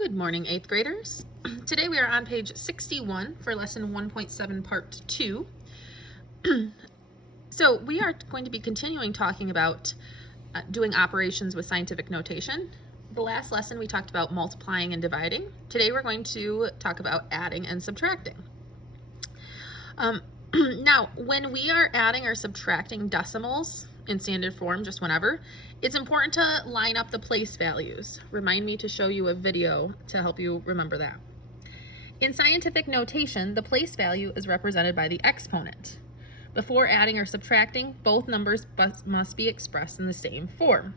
Good morning, 8th graders. Today we are on page 61 for lesson 1.7 part 2. So we are going to be continuing talking about doing operations with scientific notation. The last lesson we talked about multiplying and dividing. Today we're going to talk about adding and subtracting. Now, when we are adding or subtracting decimals in standard form, just whenever, it's important to line up the place values. Remind me to show you a video to help you remember that. In scientific notation, the place value is represented by the exponent. Before adding or subtracting, both numbers must be expressed in the same form.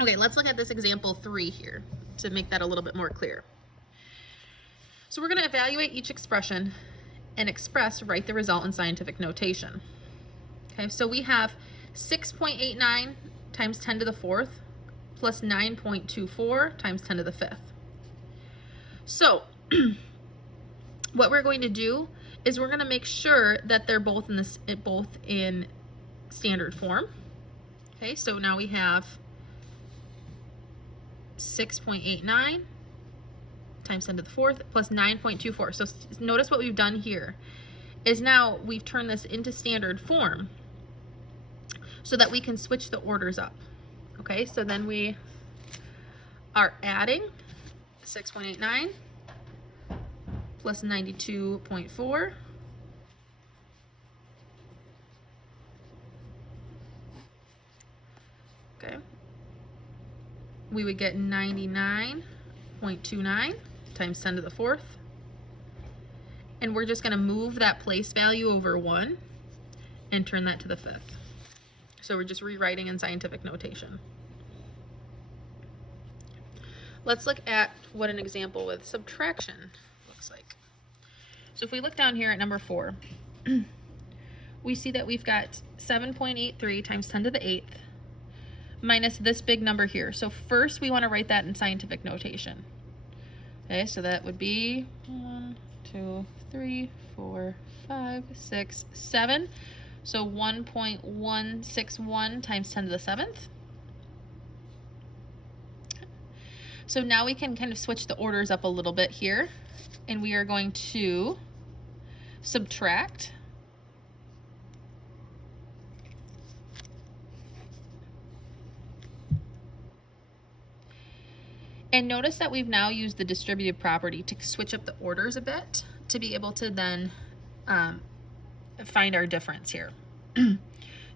Okay, let's look at this example 3 here to make that a little bit more clear. So we're going to evaluate each expression and write the result in scientific notation. Okay, so we have 6.89 times 10 to the 4th plus 9.24 times 10 to the 5th. So what we're going to do is we're going to make sure that they're both in standard form. Okay, so now we have 6.89 times 10 to the 4th plus 9.24. So notice what we've done here is now we've turned this into standard form so that we can switch the orders up. Okay, so then we are adding 6.89 plus 92.4 . Okay, we would get 99.29 times 10 to the 4th. And we're just going to move that place value over 1 and turn that to the 5th. So we're just rewriting in scientific notation. Let's look at what an example with subtraction looks like. So if we look down here at number 4, we see that we've got 7.83 times 10 to the 8th minus this big number here. So first we want to write that in scientific notation. Okay, so that would be 1, 2, 3, 4, 5, 6, 7. So 1.161 times 10 to the 7th. So now we can kind of switch the orders up a little bit here, and we are going to subtract. And notice that we've now used the distributive property to switch up the orders a bit to be able to then find our difference here.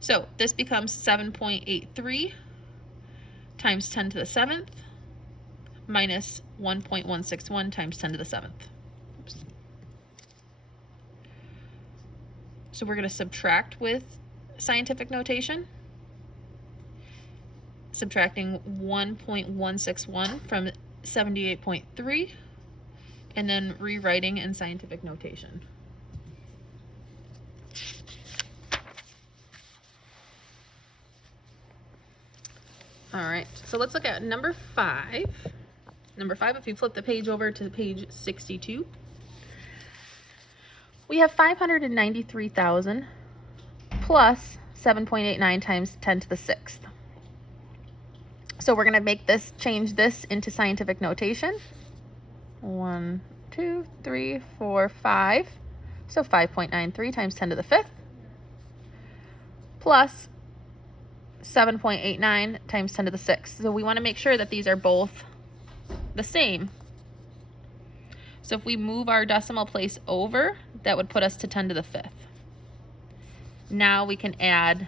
So this becomes 7.83 times 10 to the 7th minus 1.161 times 10 to the 7th. Oops. So we're going to subtract with scientific notation, subtracting 1.161 from 78.3, and then rewriting in scientific notation. All right, so let's look at number 5. Number 5, if you flip the page over to page 62, we have 593,000 plus 7.89 times 10 to the 6th. So we're going to change this into scientific notation. 1, 2, 3, 4, 5. So 5.93 times 10 to the 5th plus 7.89 times 10 to the 6th. So we want to make sure that these are both the same. So if we move our decimal place over, that would put us to 10 to the 5th. Now we can add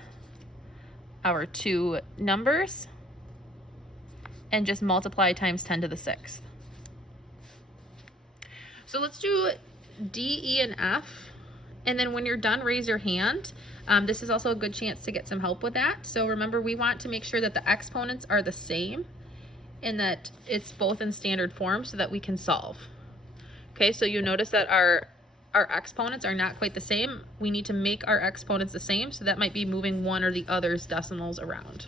our two numbers and just multiply times 10 to the 6th. So let's do D, E, and F. And then when you're done, raise your hand. This is also a good chance to get some help with that. So remember, we want to make sure that the exponents are the same and that it's both in standard form so that we can solve. Okay, so you notice that our exponents are not quite the same. We need to make our exponents the same, so that might be moving one or the other's decimals around.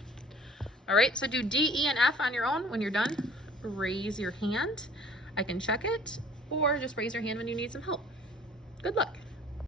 All right, so do D, E, and F on your own. When you're done, raise your hand. I can check it, or just raise your hand when you need some help. Good luck.